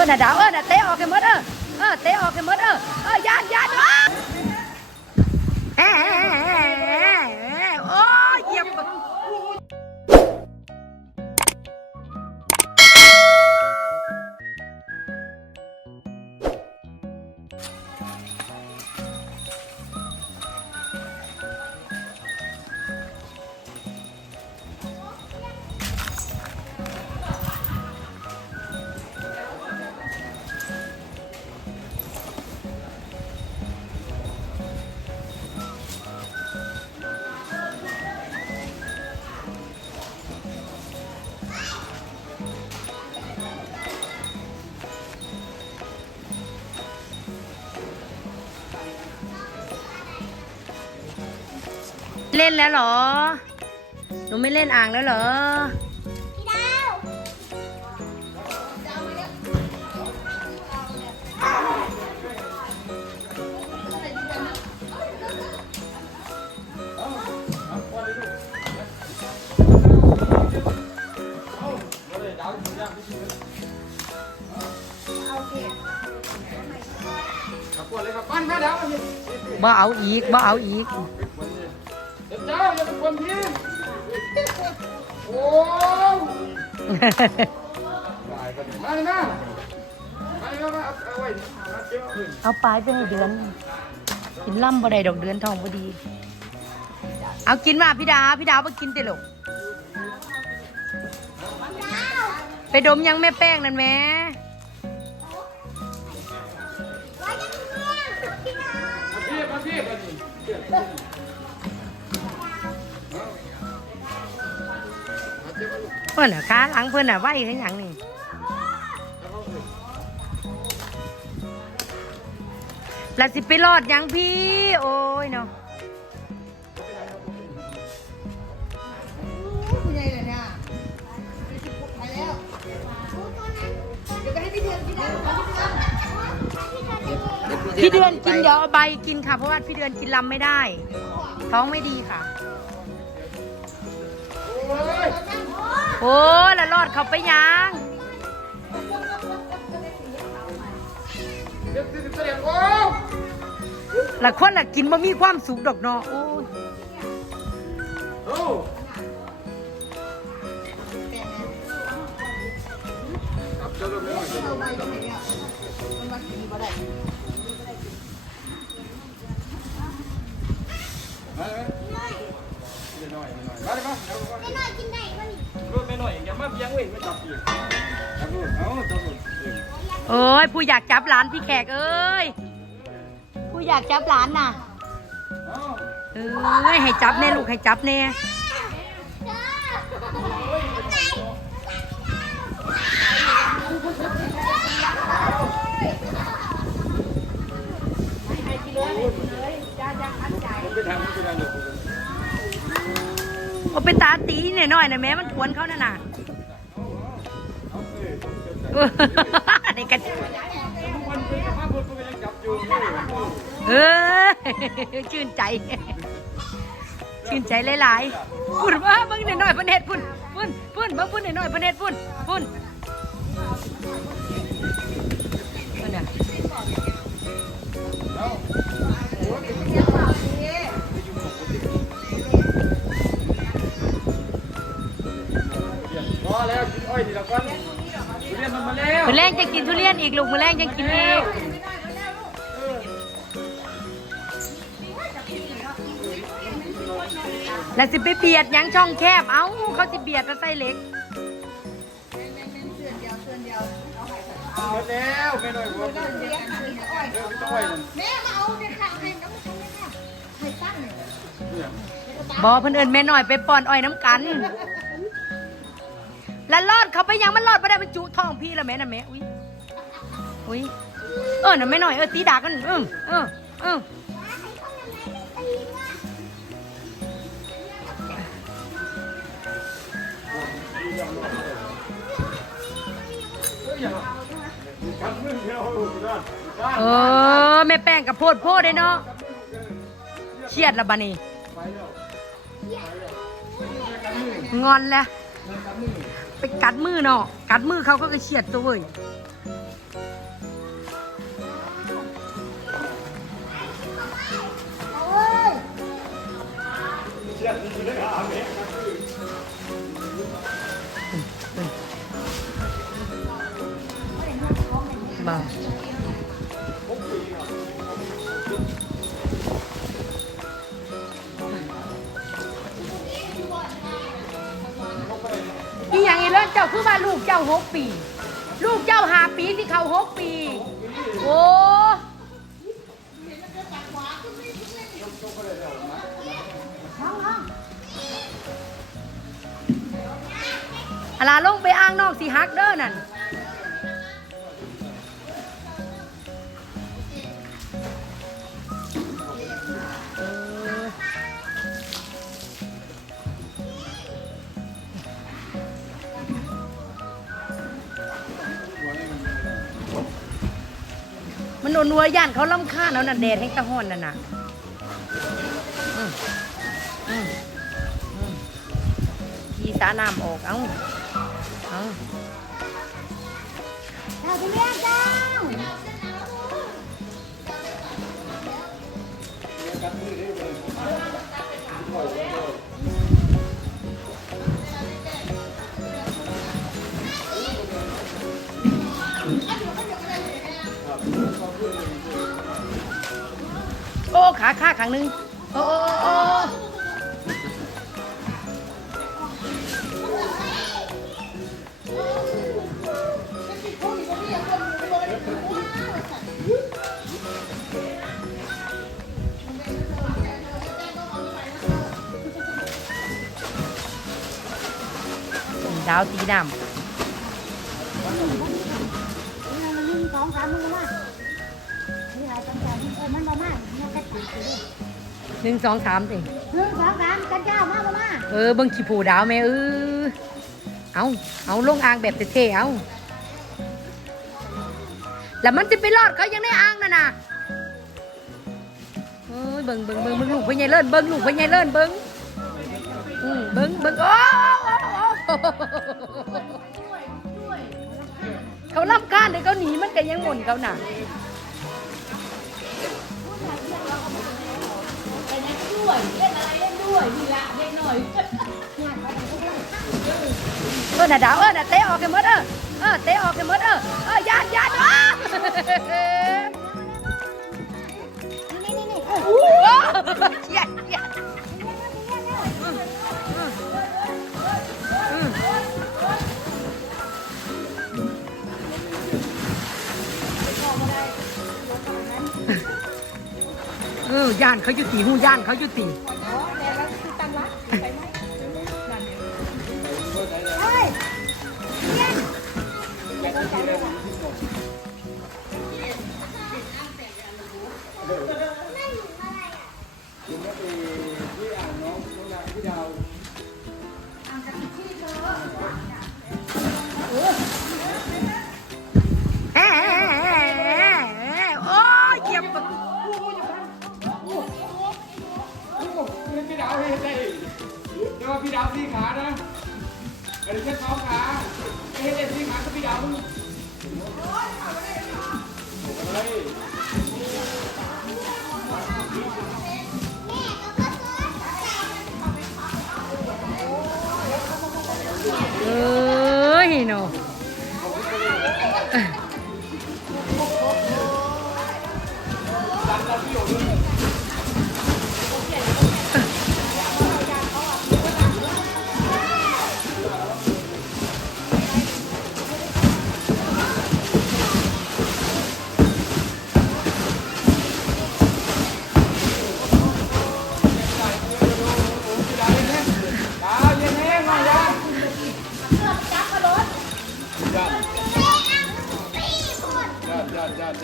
อน่ะดาวเออน่ะเตะออกกันหมดเออเออเตะออกกันหมดเออเออย่านย่านเออ เล่นแล้วเหรอ หนูไม่เล่นอ่างแล้วเหรอ พี่ดาวมาเอาอีกบ่เอาอีกาอย่าเป็นคนพี่โอ้มาเลยนะมาเลยนะเอาไว้เก็บเอาอื่นเอาปลายไปให้เดือน กินล่ำบ่ได้ดอกเดือนทองบ่ดี เอากินมาพี่ดา พี่ดาวมากินเตลูกไปดมยังแม่แป้งนั่นแหม่ไว้ยังเพื่อนพี่ดาวมาพี่มาพี่มานี่ พื่อนน่ะขาหลังเพื่อนน่ะไหวขึ้นอย่างนี่แล้วสิไปรอดยังพี่ โอ้ยเนาะพี่เดือนกินเดี๋ยวเอาใบกินค่ะ เพราะว่าพี่เดือนกินลำไม่ได้ ท้องไม่ดีค่ะ โอ้แล้วรอดเขาไปยังเดี๋ยวเดี๋ยวเดี๋ยวโอ้ละคนหละกินบ่มีความสุขดอกเนาะโอ้ยโอ้จับเจ้าตัวนี้หน่อยไปตรงไหนเนี่ยมันมาขี่มาได้มาเลยเดี๋ยวหน่อยเดี๋ยวหน่อยมาเลยมาเดี๋ยวก่อนไม่น้อยกินได้ป่ะนี่รูดไปหน่อยอย่ามาเพียงเว้ยไม่จับอีกจับรูดเอาจับรูดเออโอ้ยผู้อยากจับหลานพี่แขกเอ้ยผู้อยากจับหลานน่ะเอ้ยให้จับแน่ลูกให้จับแน่ผมไปทำไม่เป็นไรเดี๋ยวผม เอาไปตาตีหน่อยหน่อยๆนะแม่มันทวนเขาน่ะน่ะเอาเออเออในกันทุกคนเป็นสภาพคนก็ยังจับอยู่นี่เออชื่นใจ ชื่นใจหลายๆพุ่นว่าเบิ่งหน่อยหน่อยๆเพิ่นเฮ็ดพุ่นพุ่นพุ่นเบิ่งพุ่นหน่อยหน่อยๆเพิ่นเฮ็ดพุ่นพุ่น จะกินทุเรียนอีกลูกมื้อแรงจะกินอีกแล้วสิไปเบียดหยังช่องแคบ เอ้าเขาสิเบียดแล้วใส่เหล็กหมดแล้วไม่น้อยหัวเดี๋ยวไม่ต้องไว้นั่นแม่มาเอาเนี่ยค่ะให้น้ำมันเนี่ยค่ะให้ตั้งเนี่ยเนี่ยบอเพิ่นเอิญแม่น้อยไปป้อนอ้อยน้ำกัน แล้วรอดเขาไปยังมันรอดไม่ได้มันจุท้องพี่แล้วแม่น่ะแม่อุ้ยอุ้ยเออน่ะแม่น้อยเออตีดากันเออเออเออเออแม่แป้งกับโพดโพดเลยเนาะเครียดละบานี่งอนแล้ว ไปกัดมือเนาะกัดมือเขาก็กระเฉียดตัวเว้ยบ้า จ้าคือว่าลูกเจ้าหกปี ลูกเจ้าหาปีที่เขาหกปี โอ้อะลาลงไปอ้างนอกสิฮักเด้อนั่น มันโนนัวย่านเขาลำค่าญแล้วน่ะแดดแห้งตะหอนนั่นน่ะขี่สาน้ำออก เอ้า เอ้าเราไปเรียกเจ้าโขาข้าขังหนึ่งโอ้โอ้ดาวตีดห หนึ่งสองสามสิหนึ่งสองสามกันเจ้ามาบ่มาเออเบิ่งขี้ผูดาวแม่เออเอาเอาลงอ่างแบบเท่ๆเอาแล้วมันจะไปรอดเขายังได้อ่างน่ะนะเอ้ยเบิ่งเบิ่งเบิ่งเบิ่งลูกพ่อใหญ่เลิศเบิ่งลูกพ่อใหญ่เลิศเบิ่งอืมเบิ่งเบิ่งโอ้โอ้โอ้เขาล่ำคาญเดี๋ยวเขาหนีมันก็ยังหมุนเขาน่ะ เออน่ะดาวเออน่ะเตะออกกันหมดเออเออเตะออกกันหมดเออเออยานยานอ้านี่นี่นี่โอ้โหเฉียดเฉียดอืมเออย่านเขาอยู่ตีหูย่านเขาอยู่ตี พี่ดาวเห็นได้เดี๋ยวพี่ดาวสี่ขานะเดี๋ยวจะสองขา เห็นได้สี่ขาก็พี่ดาวมึงเฮ้ยเอ้ยโน มา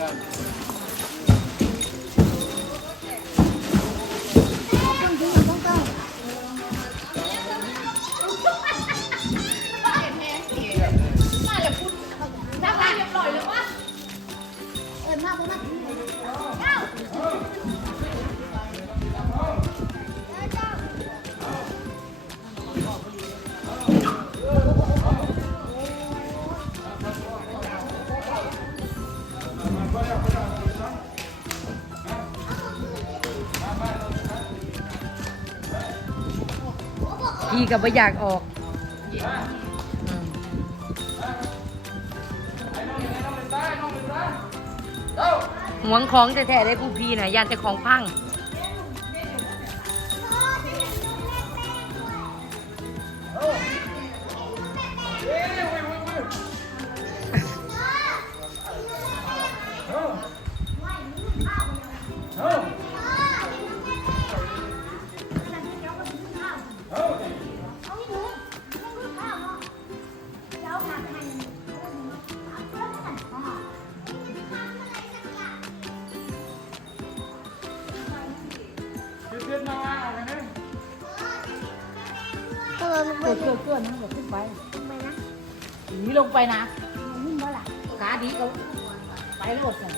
แล้วพูดนักร้รียบร้อยแล้ววะเออมาบ่มา พี่กับไม่อยากออกห็นไอ้น้องเป็นตาไอ้น้องเป็นตาเอ้าหวงของแท้ๆเลยกูพี่นะยานแต่ของพังเอ้ยเว้ยเว้ยเว้ยเเดือดมาว่าเอาไงเนี่ยก็เลยมันเกิดเกิดเกิดมันเกิดขึ้นไปหนีลงไปนะนิ่งบ่ล่ะขาดีก็ไปโลดเลย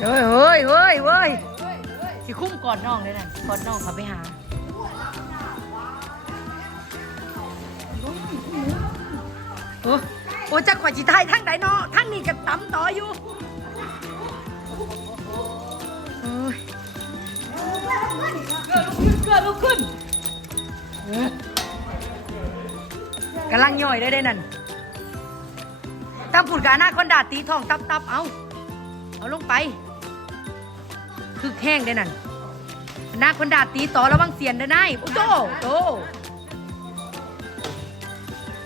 เฮ้ยเฮ้ยเฮ้ยเฮ้ยสิคุ้มกอดน้องเลยนะกอดน้องเขาไปหาโอ้โอ้จักกว่าจิไทยทั้งใดเนาะทั้งนี้ก็ตำต่ออยู่ เกิดลุกขึ้นเกิดลุกขึ้นกำลังย่อยได้ได้นั่นตาผุดกาหน้าคนดาตีทองตับตับเอา เอาลงไป คือแห้งได้นั่นหน้าคนดาตีต่อระวังเสียนได้นายโอ้โตโต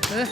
เออ